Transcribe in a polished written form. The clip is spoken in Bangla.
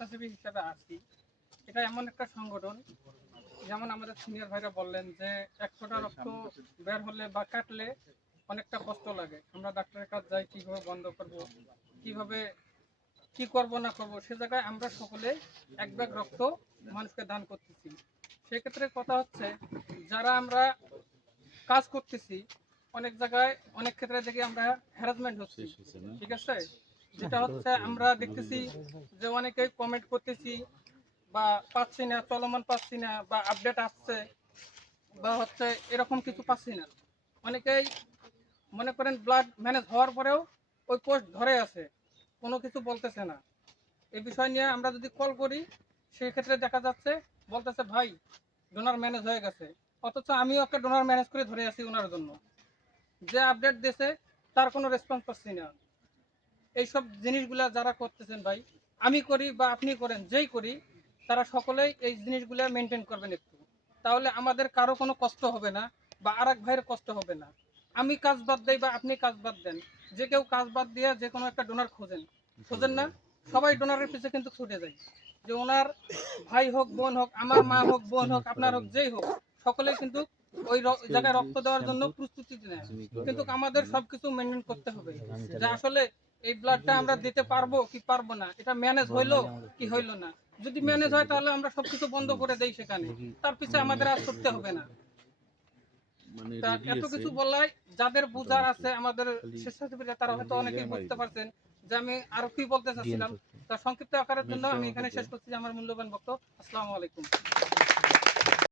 স্বেচ্ছাসেবী হিসেবে আছি। এটা এমন একটা সংগঠন, যেমন আমাদের সিনিয়র ভাইরা বললেন যে ১ ফোঁটা রক্ত বের হলে বা কাটলে অনেকটা কষ্ট লাগে। আমরা ডাক্তারের কাছে যাই, কীভাবে বন্ধ করব, কীভাবে কি করব না করব, সে জায়গায় আমরা সকলে এক ব্যাগ রক্ত মানুষকে দান করতেছি। সেক্ষেত্রে কথা হচ্ছে, যারা আমরা কাজ করতেছি, অনেক জায়গায় অনেক ক্ষেত্রে দেখি আমরা হ্যারাসমেন্ট হচ্ছি, ঠিক আছে? যেটা হচ্ছে আমরা দেখতেছি যে অনেকেই কমেন্ট করতেছি বা পাচ্ছি না, চলমান পাচ্ছি না, বা আপডেট আসছে বা হচ্ছে এরকম কিছু পাচ্ছি না। অনেকেই মনে করেন ব্লাড ম্যানেজ হওয়ার পরেও ওই পোস্ট ধরে আছে, কোনো কিছু বলতেছে না। এই বিষয় নিয়ে আমরা যদি কল করি, সেক্ষেত্রে দেখা যাচ্ছে বলতেছে ভাই ডোনার ম্যানেজ হয়ে গেছে, অথচ আমিও একটা ডোনার ম্যানেজ করে ধরে আছি ওনার জন্য। যে আপডেট দিয়েছে তার কোনো রেসপন্স পাচ্ছি না। এইসব জিনিসগুলা যারা করতেছেন ভাই, আমি করি বা আপনি করেন, যেই করি, তারা সকলেই এই জিনিসগুলো মেনটেন করবেন একটু। তাহলে আমাদের কারো কোনো কষ্ট হবে না বা আরেক ভাইয়ের কষ্ট হবে না। আমি কাজ বাদ দেই বা আপনি কাজ বাদ দেন, যে কেউ কাজ বাদ দিয়ে যে কোনো একটা ডোনার খোঁজেন না, সবাই ডোনারের পিছনে কিন্তু ছুটে যায়। যে ওনার ভাই হোক, বোন হোক, আমার মা হোক, বোন হোক, আপনার হোক, যেই হোক, সকলেই কিন্তু ওই জায়গায় রক্ত দেওয়ার জন্য প্রস্তুতি নেয়। কিন্তু আমাদের সবকিছু মেনটেন করতে হবে যে আসলে এই ব্লাডটা আমরা দিতে পারবো কি পারবো না, এটা ম্যানেজ হইলো কি হইলো না। যদি ম্যানেজ হয় তাহলে আমরা সবকিছু বন্ধ করে দেই সেখানে, তার পিছনে আমাদের আর ছুটতে হবে না। তা এত কিছু বলাই যাদের বুঝার আছে, আমাদের স্বেচ্ছাসেবীরা, তারা হয়তো অনেকেই বুঝতে পারছেন যে আমি আরো কি বলতে চাচ্ছিলাম। তা সংক্ষিপ্ত আকারের জন্য আমি এখানে শেষ করছি আমার মূল্যবান বক্তব্য। আসসালামু আলাইকুম।